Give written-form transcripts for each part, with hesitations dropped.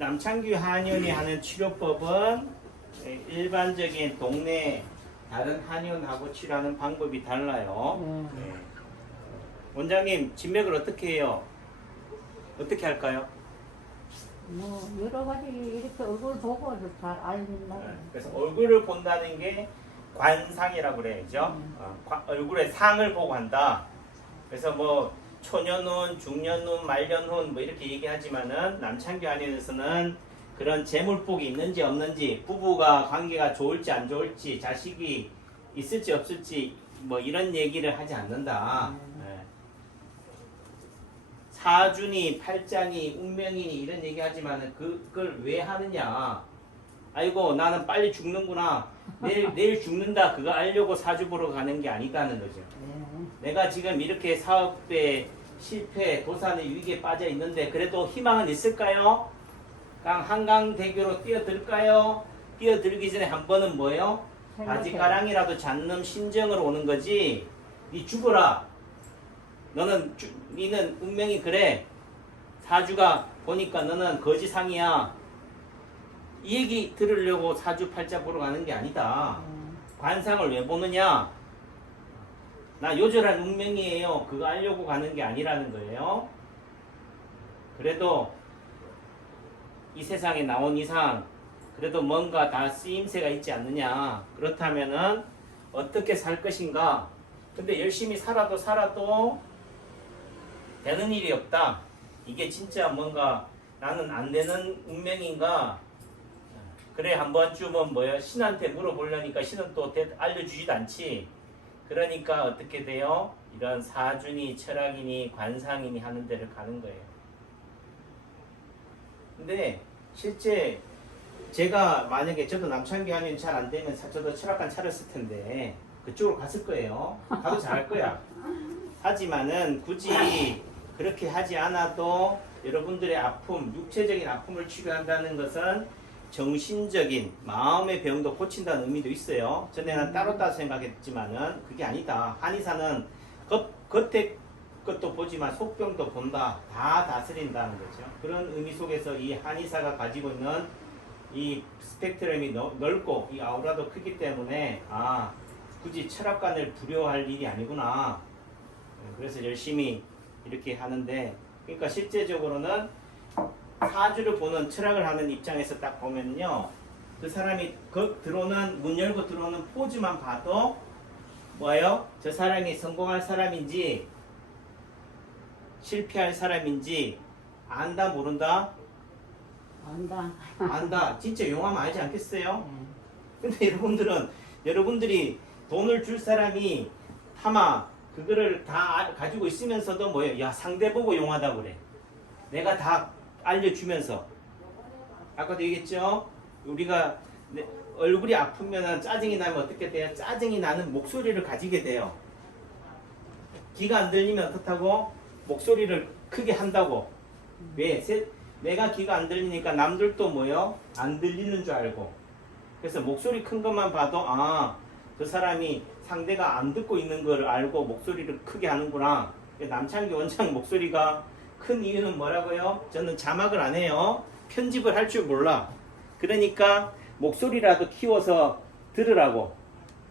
남창규 한의원이 하는 치료법은 일반적인 동네 다른 한의원하고 치료하는 방법이 달라요. 네. 원장님 진맥을 어떻게 해요? 어떻게 할까요? 뭐 여러 가지 이렇게 얼굴 보고 잘 알린다. 그래서 얼굴을 본다는 게 관상이라고 그래야죠. 얼굴의 상을 보고 한다. 그래서 뭐 초년운, 중년운, 말년운 뭐 이렇게 얘기하지만은 남창규 한의원에서는 그런 재물복이 있는지 없는지, 부부가 관계가 좋을지 안 좋을지, 자식이 있을지 없을지 뭐 이런 얘기를 하지 않는다. 네. 사주니 팔자니 운명이니 이런 얘기 하지만은 그걸 왜 하느냐. 아이고 나는 빨리 죽는구나, 내일 죽는다, 그거 알려고 사주 보러 가는 게 아니다는 거죠. 내가 지금 이렇게 사업에 실패, 도산의 위기에 빠져 있는데 그래도 희망은 있을까요? 한강대교로 뛰어들까요? 뛰어들기 전에 한 번은 뭐예요? 바지가랑이라도 잡는 심정으로 오는 거지. 니 죽어라, 니는 운명이 그래, 사주가 보니까 너는 거지상이야, 이 얘기 들으려고 사주 팔자 보러 가는 게 아니다. 관상을 왜 보느냐? 나 요절한 운명이에요, 그거 알려고 가는 게 아니라는 거예요. 그래도 이 세상에 나온 이상 그래도 뭔가 다 쓰임새가 있지 않느냐. 그렇다면은 어떻게 살 것인가. 근데 열심히 살아도 되는 일이 없다. 이게 진짜 뭔가 나는 안 되는 운명인가. 그래 한 번쯤은 뭐야, 신한테 물어보려니까 신은 또 알려주지도 않지. 그러니까 어떻게 돼요? 이런 사주니 철학이니 관상이니 하는 데를 가는 거예요. 근데 실제 제가 만약에 저도 남창규 한의원 잘 안 되면 저도 철학관 차렸을 텐데 그쪽으로 갔을 거예요. 가도 잘할 거야. 하지만은 굳이 그렇게 하지 않아도 여러분들의 아픔, 육체적인 아픔을 치료한다는 것은 정신적인 마음의 병도 고친다는 의미도 있어요. 전에는 따로 생각했지만은 그게 아니다. 한의사는 겉에 것도 보지만 속병도 본다. 다 다스린다는 거죠. 그런 의미 속에서 이 한의사가 가지고 있는 이 스펙트럼이 넓고 이 아우라도 크기 때문에 굳이 철학관을 두려워할 일이 아니구나. 그래서 열심히 이렇게 하는데, 그러니까 실제적으로는 사주를 보는, 철학을 하는 입장에서 딱 보면요, 그 사람이 들어오는, 문 열고 들어오는 포즈만 봐도 뭐예요? 저 사람이 성공할 사람인지 실패할 사람인지 안다 모른다? 안다. 진짜 용하면 알지 않겠어요? 근데 여러분들이 돈을 줄 사람이 타마 그거를 다 가지고 있으면서도 뭐예요? 야, 상대 보고 용하다고 그래. 내가 다 알려주면서. 아까도 얘기했죠? 우리가 얼굴이 아프면 짜증이 나면 어떻게 돼요? 짜증이 나는 목소리를 가지게 돼요. 귀가 안 들리면 어떻다고? 목소리를 크게 한다고. 왜? 내가 귀가 안 들리니까 남들도 뭐요? 안 들리는 줄 알고. 그래서 목소리 큰 것만 봐도 저 사람이 상대가 안 듣고 있는 걸 알고 목소리를 크게 하는구나. 남창규 원장 목소리가 큰 이유는 뭐라고요? 저는 자막을 안 해요. 편집을 할 줄 몰라. 그러니까 목소리라도 키워서 들으라고.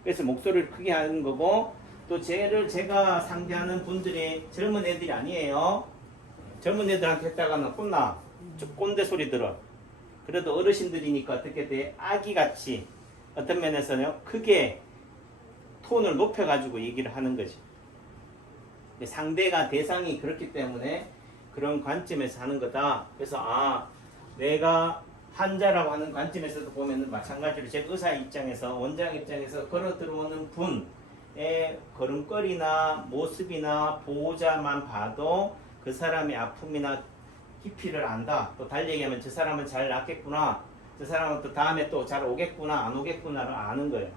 그래서 목소리를 크게 하는 거고, 또 제가 상대하는 분들이 젊은 애들이 아니에요. 젊은 애들한테 했다가는 혼나. 꼰대 소리 들어. 그래도 어르신들이니까 어떻게 돼? 아기같이 어떤 면에서는 크게 톤을 높여가지고 얘기를 하는 거지. 상대가 대상이 그렇기 때문에 그런 관점에서 하는 거다. 그래서 내가 환자라고 하는 관점에서도 보면 마찬가지로 제 의사 입장에서, 원장 입장에서 걸어 들어오는 분의 걸음걸이나 모습이나 보호자만 봐도 그 사람의 아픔이나 깊이를 안다. 또 달리 얘기하면 저 사람은 잘 낫겠구나, 저 사람은 또 다음에 또 잘 오겠구나 안 오겠구나를 아는 거예요.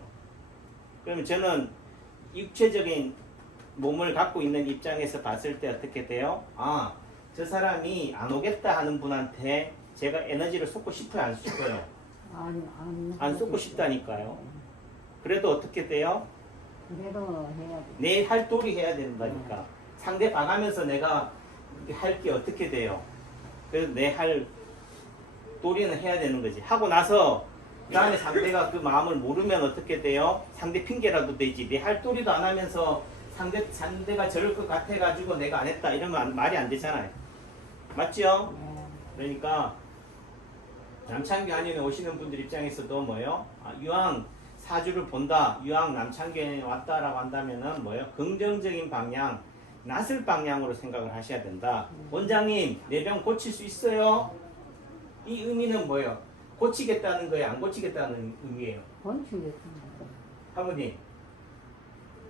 그러면 저는 육체적인 몸을 갖고 있는 입장에서 봤을 때 어떻게 돼요? 저 사람이 안 오겠다 하는 분한테 제가 에너지를 쏟고 싶어요, 안 쏟고요? 안 쏟고 싶다니까요. 그래도 어떻게 돼요? 그래도 해야 돼. 내 할 도리 해야 된다니까. 상대 봐가면서 내가 할 게 어떻게 돼요? 그래서 내 할 도리는 해야 되는 거지. 하고 나서 그 다음에 상대가 그 마음을 모르면 어떻게 돼요? 상대 핑계라도 되지. 내 할 도리도 안 하면서 상대가 저럴 것 같아가지고 내가 안 했다 이러면 말이 안 되잖아요. 맞죠? 네. 그러니까 남창규 한의원에 오시는 분들 입장에서도 뭐예요? 이왕 사주를 본다, 이왕 남창규에 왔다라고 한다면은 뭐예요? 긍정적인 방향, 낫을 방향으로 생각을 하셔야 된다. 원장님, 내 병 고칠 수 있어요? 이 의미는 뭐예요? 고치겠다는 거예요? 안 고치겠다는 의미예요? 건축이었습니다. 사모님,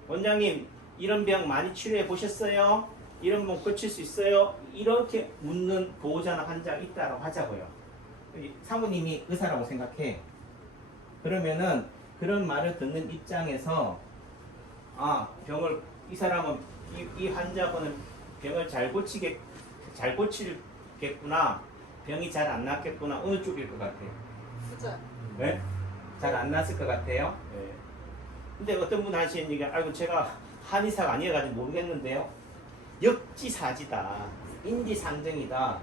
원장님, 이런 병 많이 치료해 보셨어요? 이런 병 고칠 수 있어요? 이렇게 묻는 보호자나 환자가 있다고 하자고요. 사모님이 의사라고 생각해. 그러면은 그런 말을 듣는 입장에서 이 사람은 이 환자분은 병을 잘 고치겠구나. 병이 잘 안 낫겠구나. 어느 쪽일 것 같아요? 후자. 네? 잘 안 낫을 것 같아요? 네. 근데 어떤 분 하시는 얘기가 아이고 제가 한의사가 아니어가지고 모르겠는데요. 역지사지다. 인지상정이다.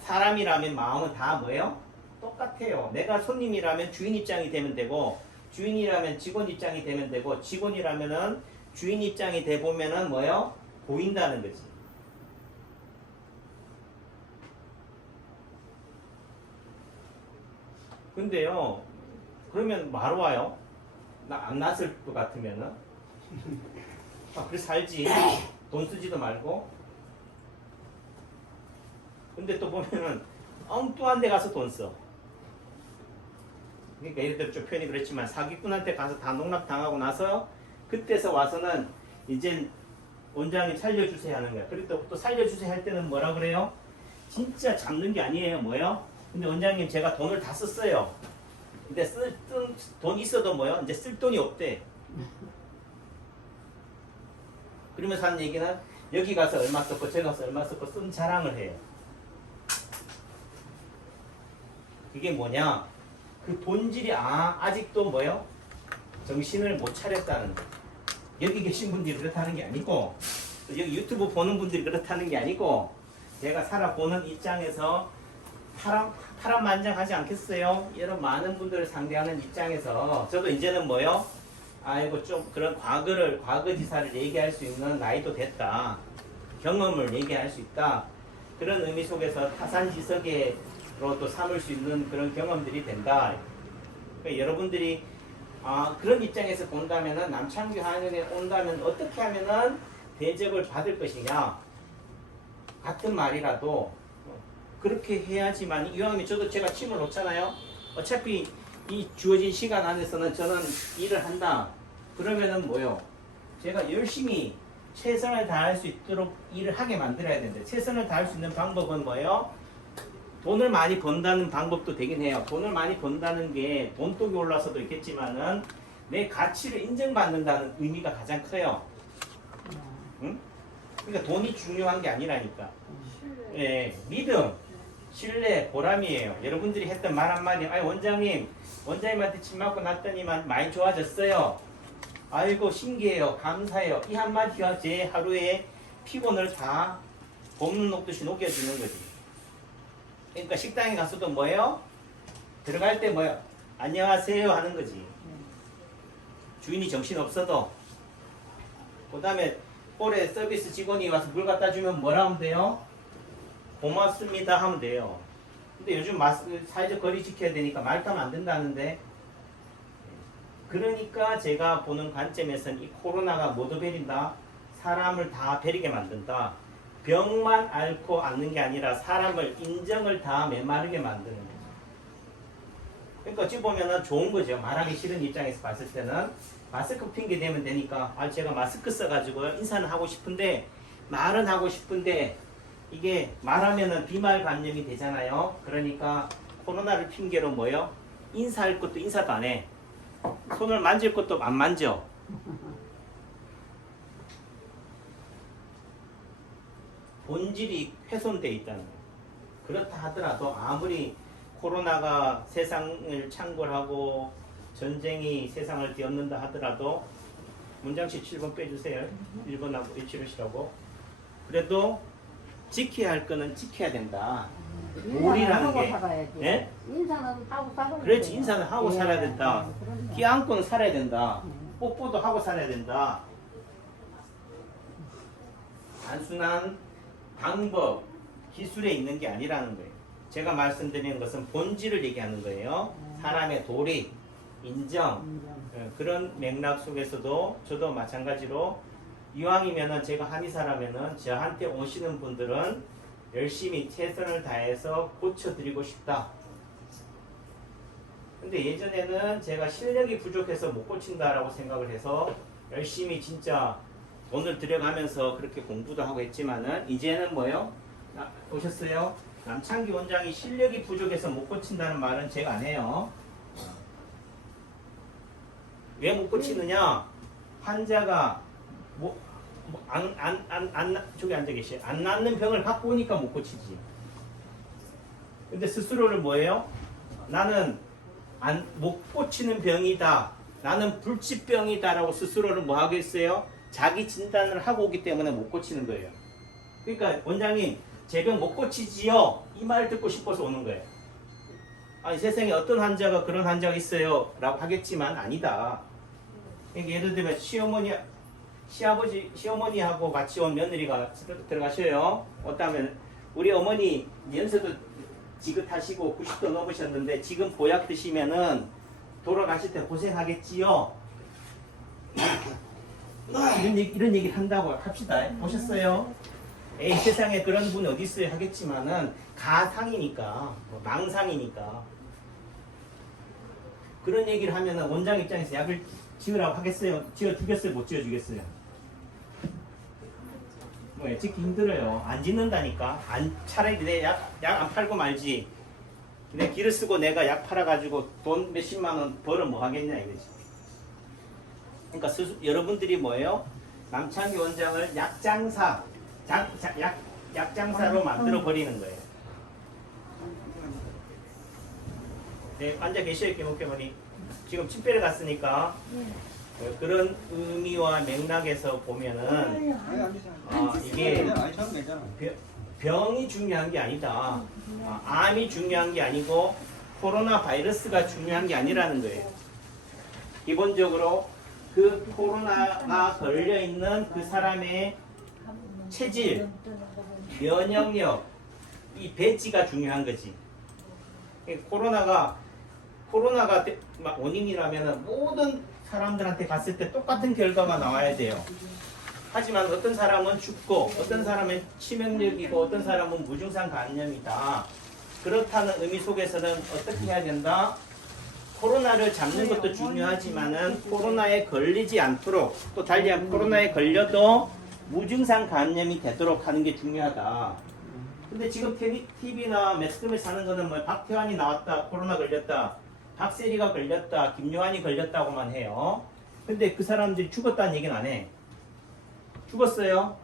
사람이라면 마음은 다 뭐예요? 똑같아요. 내가 손님이라면 주인 입장이 되면 되고 주인이라면 직원 입장이 되면 되고 직원이라면은 주인 입장이 돼 보면은 뭐예요? 보인다는 거지. 근데요, 그러면 말 와요? 나 안 났을 것 같으면은 그래 살지. 돈 쓰지도 말고. 근데 또 보면은 엉뚱한 데 가서 돈 써. 그러니까 예를 들어 좀 표현이 그렇지만 사기꾼한테 가서 다 농락당하고 나서 그때서 와서는 이제 원장님 살려주세요 하는 거야. 그리고 또 살려주세요 할 때는 뭐라 그래요? 진짜 잡는 게 아니에요. 뭐요? 근데 원장님 제가 돈을 다 썼어요. 근데 돈 있어도 뭐요? 이제 쓸 돈이 없대. 그러면서 하는 얘기는 여기 가서 얼마 썼고 저기 가서 얼마 썼고 쓴 자랑을 해요. 그게 뭐냐? 그 본질이 아직도 뭐요? 정신을 못 차렸다는 거. 여기 계신 분들이 그렇다는 게 아니고 여기 유튜브 보는 분들이 그렇다는 게 아니고 제가 살아보는 입장에서 파란만장하지 않겠어요? 이런 많은 분들을 상대하는 입장에서 저도 이제는 뭐요? 아이고 좀 그런 과거지사를 얘기할 수 있는 나이도 됐다. 경험을 얘기할 수 있다. 그런 의미 속에서 타산지석으로 또 삼을 수 있는 그런 경험들이 된다. 그러니까 여러분들이 그런 입장에서 본다면은 남창규 한의원에 온다면 어떻게 하면은 대접을 받을 것이냐. 같은 말이라도 그렇게 해야지만 이왕이면 저도 제가 침을 놓잖아요. 어차피 이 주어진 시간 안에서는 저는 일을 한다. 그러면은 뭐요? 제가 열심히 최선을 다할 수 있도록 일을 하게 만들어야 되는데 최선을 다할 수 있는 방법은 뭐예요? 돈을 많이 번다는 방법도 되긴 해요. 돈을 많이 번다는 게 돈독이 올라서도 있겠지만은 내 가치를 인정받는다는 의미가 가장 커요. 응? 그러니까 돈이 중요한 게 아니라니까. 예, 믿음, 신뢰, 보람이에요. 여러분들이 했던 말 한마디, 원장님한테 침 맞고 났더니만 많이 좋아졌어요. 아이고 신기해요. 감사해요. 이 한마디가 제 하루의 피곤을 다 봄 녹듯이 녹여주는 거지. 그러니까 식당에 가서도 뭐예요? 들어갈 때 뭐예요? 안녕하세요 하는 거지. 주인이 정신없어도. 그 다음에 홀에 서비스 직원이 와서 물 갖다 주면 뭐라 하면 돼요? 고맙습니다 하면 돼요. 근데 요즘 사회적 거리 지켜야 되니까 말타면 안 된다는데. 그러니까 제가 보는 관점에서는 이 코로나가 모두 베린다. 사람을 다 베리게 만든다. 병만 앓고 앓는 게 아니라 사람을 인정을 다 메마르게 만드는 거죠. 그러니까 어찌 보면은 좋은 거죠. 말하기 싫은 입장에서 봤을 때는 마스크 핑계 대면 되니까 제가 마스크 써가지고 인사는 하고 싶은데 말은 하고 싶은데 이게 말하면은 비말감염이 되잖아요. 그러니까 코로나를 핑계로 뭐요? 인사할 것도 인사도 안 해. 손을 만질 것도 안 만져. 본질이 훼손되어 있다는 거예요. 그렇다 하더라도 아무리 코로나가 세상을 창궐하고 전쟁이 세상을 뒤엎는다 하더라도 문장씨 7번 빼주세요. 1번하고 1치르시라고. 그래도 지켜야 할 거는 지켜야 된다. 인사는 우리라는 하고 게, 살아야지. 예? 인사는 하고 살아야 그렇지, 돼요. 인사는 하고 예, 살아야 된다. 그럼요. 끼 안고는 살아야 된다. 음. 뽀뽀도 하고 살아야 된다. 단순한 방법, 기술에 있는 게 아니라는 거예요. 제가 말씀드리는 것은 본질을 얘기하는 거예요. 사람의 도리, 인정, 인정. 그런 맥락 속에서도 저도 마찬가지로 이왕이면은 제가 한의사라면은 저한테 오시는 분들은 열심히 최선을 다해서 고쳐드리고 싶다. 근데 예전에는 제가 실력이 부족해서 못 고친다라고 생각을 해서 열심히 진짜 돈을 들여가면서 그렇게 공부도 하고 했지만은 이제는 뭐요? 보셨어요? 남창기 원장이 실력이 부족해서 못 고친다는 말은 제가 안 해요. 왜 못 고치느냐? 환자가 저기 앉아 계시. 안 낫는 병을 갖고 오니까 못 고치지. 근데 스스로를 뭐예요? 나는 못 고치는 병이다. 나는 불치병이다라고 스스로를 뭐 하겠어요? 자기 진단을 하고 오기 때문에 못 고치는 거예요. 그러니까 원장님 제 병 못 고치지요? 이 말 듣고 싶어서 오는 거예요. 아니 세상에 어떤 환자가 그런 환자가 있어요? 라고 하겠지만 아니다. 그러니까 예를 들면 시어머니하고 같이 온 며느리가 들어가셔요. 어떠면 우리 어머니 연세도 지긋하시고 90도 넘으셨는데 지금 보약 드시면은 돌아가실 때 고생하겠지요. 이런 얘기를 한다고 합시다. 보셨어요? 에이 세상에 그런 분 어디 있어요 하겠지만은 가상이니까 망상이니까 그런 얘기를 하면은 원장 입장에서 약을 지으라고 하겠어요? 지어주겠어요? 못 지어주겠어요? 뭐 짓기 힘들어요. 안 짓는다니까. 차라리 내 약 안 팔고 말지. 내 길을 쓰고 내가 약 팔아가지고 돈 몇십만 원 벌어 뭐 하겠냐 이거지. 그러니까 여러분들이 뭐예요? 남창기 원장을 약장사, 약장사로 만들어 버리는 거예요. 네, 앉아 계셔요, 김옥회머니. 지금 침배를 갔으니까 그런 의미와 맥락에서 보면은 이게 병이 중요한 게 아니다. 암이 중요한 게 아니고 코로나 바이러스가 중요한 게 아니라는 거예요. 기본적으로 그 코로나가 걸려 있는 그 사람의 체질, 면역력, 이 배지가 중요한 거지. 코로나가 원인이라면 모든 사람들한테 갔을 때 똑같은 결과가 나와야 돼요. 하지만 어떤 사람은 죽고 어떤 사람은 치명적이고 어떤 사람은 무증상 감염이다. 그렇다는 의미 속에서는 어떻게 해야 된다? 코로나를 잡는 것도 중요하지만은 코로나에 걸리지 않도록 또 달리 코로나에 걸려도 무증상 감염이 되도록 하는 게 중요하다. 근데 지금 TV나 매스컴에 사는 거는 뭐 박태환이 나왔다, 코로나 걸렸다, 박세리가 걸렸다, 김요한이 걸렸다고만 해요. 근데 그 사람들이 죽었다는 얘기는 안 해. 죽었어요?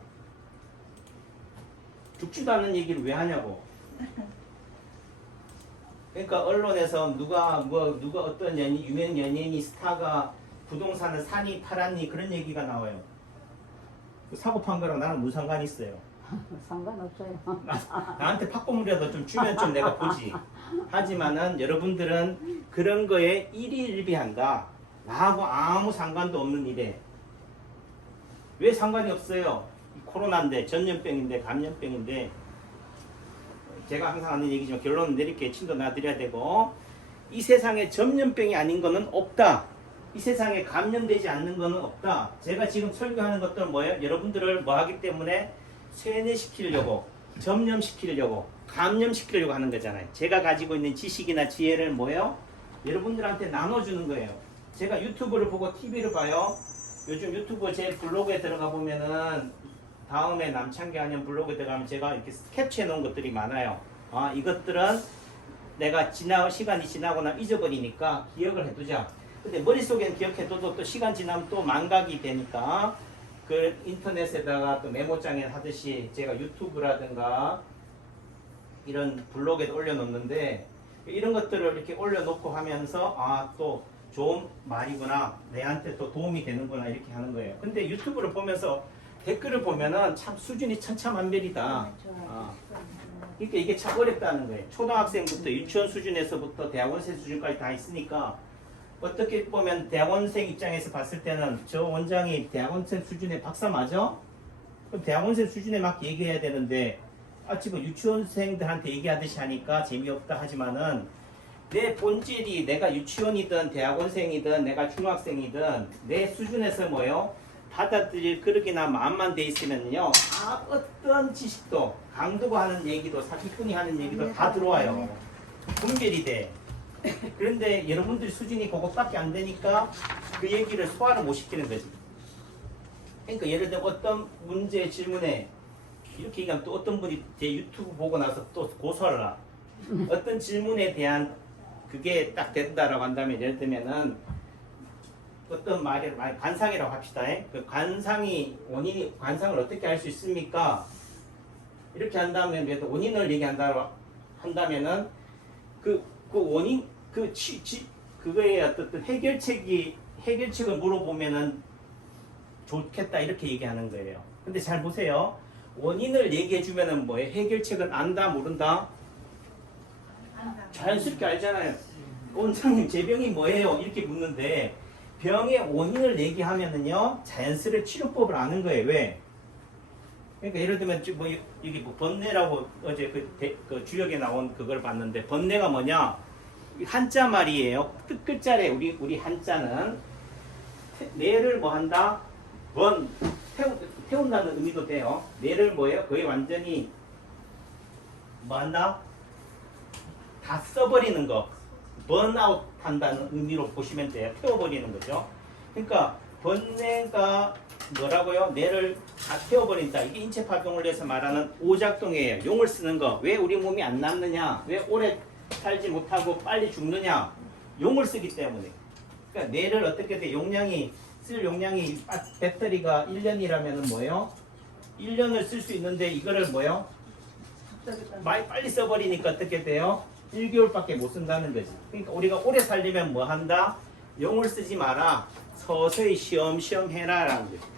죽지도 않는 얘기를 왜 하냐고. 그러니까 언론에서 누가 어떤 유명 연예인이 스타가 부동산을 사니 팔았니 그런 얘기가 나와요. 사고 판 거랑 나는 무슨 상관이 있어요? 상관없어요. 나한테 팝콘이라도 좀 주면 좀 내가 보지. 하지만은 여러분들은 그런 거에 일희일비한다. 나하고 아무 상관도 없는 일에. 왜 상관이 없어요? 코로나인데, 전염병인데, 감염병인데. 제가 항상 하는 얘기지만 결론은 내릴게. 침도 놔드려야 되고. 이 세상에 전염병이 아닌 거는 없다. 이 세상에 감염되지 않는 거는 없다. 제가 지금 설교하는 것들은 뭐예요? 여러분들을 뭐 하기 때문에 세뇌시키려고, 전염시키려고, 감염시키려고 하는 거잖아요. 제가 가지고 있는 지식이나 지혜를 뭐예요? 여러분들한테 나눠주는 거예요. 제가 유튜브를 보고 TV를 봐요. 요즘 유튜브 제 블로그에 들어가 보면은 다음에 남창기 한연 블로그에 들어가면 제가 이렇게 캡처해 놓은 것들이 많아요. 이것들은 내가 시간이 지나고 나면 잊어버리니까 기억을 해두자. 근데 머릿속에는 기억해둬도 또 시간 지나면 또 망각이 되니까 그 인터넷에다가 또 메모장에 하듯이 제가 유튜브라든가 이런 블로그에 올려놓는데 이런 것들을 이렇게 올려놓고 하면서 또 좋은 말이구나, 내한테 또 도움이 되는구나 이렇게 하는 거예요. 근데 유튜브를 보면서 댓글을 보면은 참 수준이 천차만별이다. 어. 그러니까 이게 참 어렵다는 거예요. 초등학생부터 유치원 수준에서부터 대학원생 수준까지 다 있으니까 어떻게 보면 대학원생 입장에서 봤을 때는 저 원장이 대학원생 수준의 박사 맞아? 그럼 대학원생 수준에 막 얘기해야 되는데 지금 유치원생들한테 얘기하듯이 하니까 재미없다 하지만은 내 본질이 내가 유치원이든 대학원생이든 내가 중학생이든 내 수준에서 뭐요? 받아들일 그릇이나 마음만 돼 있으면요 어떤 지식도 강도가 하는 얘기도 사기꾼이 하는 얘기도 다 들어와요. 분별이 돼. 그런데 여러분들 수준이 그것밖에 안 되니까 그 얘기를 소화를 못 시키는 거지. 그러니까 예를 들어 어떤 문제 질문에 이렇게 얘기하면 또 어떤 분이 제 유튜브 보고 나서 또 고소하라. 어떤 질문에 대한 그게 딱 된다라고 한다면 예를 들면은 어떤 말이 관상이라고 합시다. 그 관상이 원인이 관상을 어떻게 알 수 있습니까? 이렇게 한다면 그래도 원인을 한다면은 그 원인 그거에 어떤 해결책을 물어보면은 좋겠다 이렇게 얘기하는 거예요. 근데 잘 보세요. 원인을 얘기해 주면은 뭐예요? 해결책은 안다 모른다? 자연스럽게 알잖아요. 원장님 제 병이 뭐예요? 이렇게 묻는데 병의 원인을 얘기하면은요 자연스레 치료법을 아는 거예요. 왜? 그러니까 예를 들면 뭐 여기 뭐 번뇌라고 어제 그 주역에 나온 그걸 봤는데 번뇌가 뭐냐? 한자 말이에요. 끝 글자래 우리 한자는 뇌를 뭐 한다? 태운다는 의미도 돼요. 뇌를 뭐예요? 거의 완전히 뭐 한다? 다 써버리는 거. 번아웃 한다는 의미로 보시면 돼요. 태워버리는 거죠. 그러니까 번뇌가 뭐라고요? 뇌를 다 태워버린다. 이게 인체파동을 해서 말하는 오작동이에요. 용을 쓰는 거. 왜 우리 몸이 안 낫느냐? 왜 오래 살지 못하고 빨리 죽느냐? 용을 쓰기 때문에. 그러니까 뇌를 어떻게 돼? 쓸 용량이 배터리가 1년이라면 뭐예요? 1년을 쓸 수 있는데 이거를 뭐예요? 빨리 써버리니까 어떻게 돼요? 1개월밖에 못 쓴다는 거지. 그러니까 우리가 오래 살려면 뭐 한다? 용을 쓰지 마라. 서서히 쉬엄쉬엄 해라 라는 거지.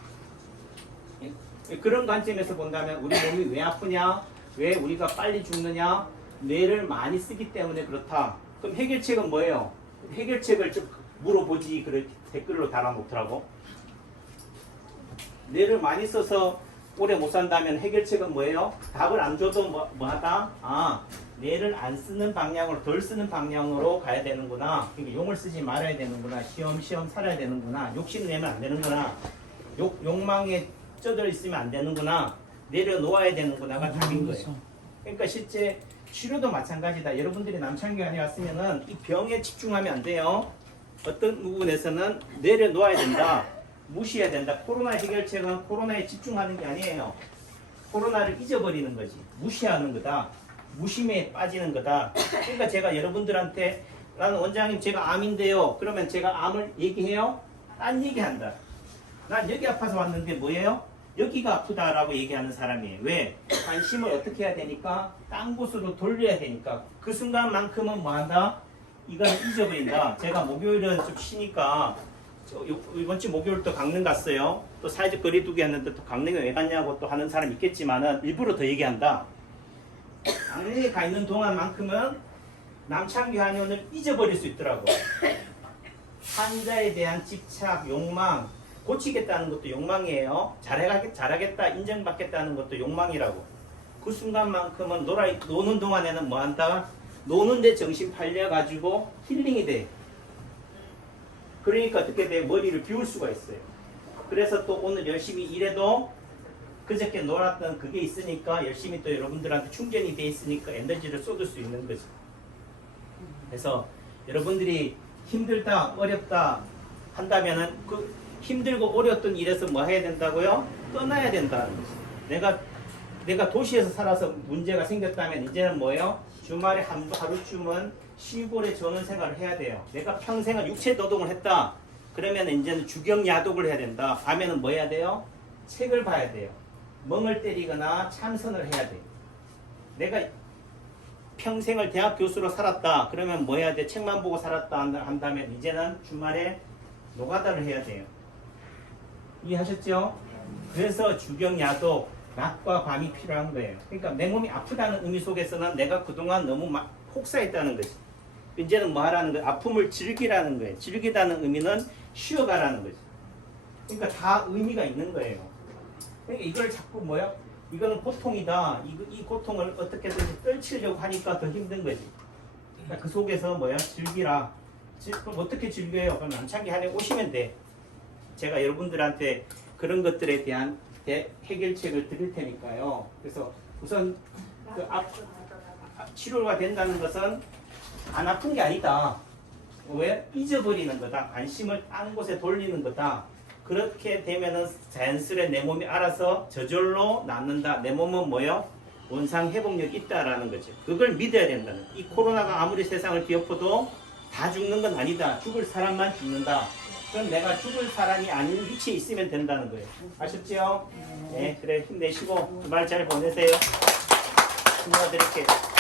그런 관점에서 본다면 우리 몸이 왜 아프냐? 왜 우리가 빨리 죽느냐? 뇌를 많이 쓰기 때문에 그렇다. 그럼 해결책은 뭐예요? 해결책을 좀 물어보지. 그렇게 댓글로 달아놓더라고. 뇌를 많이 써서 오래 못 산다면 해결책은 뭐예요? 답을 안 줘도 뭐 하다? 뇌를 안 쓰는 방향으로, 덜 쓰는 방향으로 가야 되는구나. 그러니까 용을 쓰지 말아야 되는구나. 쉬엄쉬엄 살아야 되는구나. 욕심 내면 안 되는구나. 욕망에 쩌들어 있으면 안 되는구나. 내려놓아야 되는구나가 답인 거예요. 그러니까 실제 치료도 마찬가지다. 여러분들이 남창기관에 왔으면은 이 병에 집중하면 안 돼요. 어떤 부분에서는 내려놓아야 된다. 무시해야 된다. 코로나 해결책은 코로나에 집중하는 게 아니에요. 코로나를 잊어버리는 거지. 무시하는 거다. 무심에 빠지는 거다. 그러니까 제가 여러분들한테 나는 원장님 제가 암인데요. 그러면 제가 암을 얘기해요? 딴 얘기한다. 난 여기 아파서 왔는데 뭐예요? 여기가 아프다라고 얘기하는 사람이에요. 왜? 관심을 어떻게 해야 되니까? 딴 곳으로 돌려야 되니까. 그 순간만큼은 뭐 한다? 이건 잊어버린다. 제가 목요일은 좀 쉬니까 이번 주 목요일 또 강릉 갔어요. 또 사회적 거리두기 했는데 또 강릉에 왜 갔냐고 또 하는 사람 있겠지만은 일부러 더 얘기한다. 강릉에 가 있는 동안만큼은 남창기 한의원을 잊어버릴 수 있더라고. 환자에 대한 집착, 욕망, 고치겠다는 것도 욕망이에요. 잘하겠다, 인정받겠다는 것도 욕망이라고. 그 순간만큼은 노는 동안에는 뭐 한다? 노는데 정신 팔려가지고 힐링이 돼. 그러니까 어떻게 돼? 머리를 비울 수가 있어요. 그래서 또 오늘 열심히 일해도 그저께 놀았던 그게 있으니까 열심히 또 여러분들한테 충전이 돼 있으니까 에너지를 쏟을 수 있는 거지. 그래서 여러분들이 힘들다, 어렵다 한다면은 그 힘들고 어려웠던 일에서 뭐 해야 된다고요? 떠나야 된다는 거지. 내가 도시에서 살아서 문제가 생겼다면 이제는 뭐예요? 주말에 하루쯤은 시골에 저는 생활을 해야 돼요. 내가 평생을 육체 노동을 했다. 그러면 이제는 주경 야독을 해야 된다. 밤에는 뭐 해야 돼요? 책을 봐야 돼요. 멍을 때리거나 참선을 해야 돼요. 내가 평생을 대학 교수로 살았다. 그러면 뭐 해야 돼? 책만 보고 살았다 한다면 이제는 주말에 노가다를 해야 돼요. 이해하셨죠? 그래서 주경야도 낮과 밤이 필요한 거예요. 그러니까 내 몸이 아프다는 의미 속에서는 내가 그동안 너무 막 혹사했다는 거지. 이제는 뭐 하라는 거예요? 아픔을 즐기라는 거예요. 즐기다는 의미는 쉬어가라는 거지. 그러니까 다 의미가 있는 거예요. 그러니까 이걸 자꾸 뭐야? 이거는 고통이다. 이 고통을 어떻게든지 떨치려고 하니까 더 힘든 거지. 그러니까 그 속에서 뭐야? 즐기라. 그럼 어떻게 즐겨요? 그럼 남창기 안에 오시면 돼. 제가 여러분들한테 그런 것들에 대한 해결책을 드릴 테니까요. 그래서 우선 그 치료가 된다는 것은 안 아픈 게 아니다. 왜? 잊어버리는 거다. 관심을 다른 곳에 돌리는 거다. 그렇게 되면은 자연스레 내 몸이 알아서 저절로 낫는다. 내 몸은 뭐요? 원상 회복력이 있다라는 거죠. 그걸 믿어야 된다는. 이 코로나가 아무리 세상을 뒤엎어도 다 죽는 건 아니다. 죽을 사람만 죽는다. 그럼 내가 죽을 사람이 아닌 위치에 있으면 된다는 거예요. 아셨죠? 네, 그래 힘내시고 주말 잘 보내세요. 친구들에게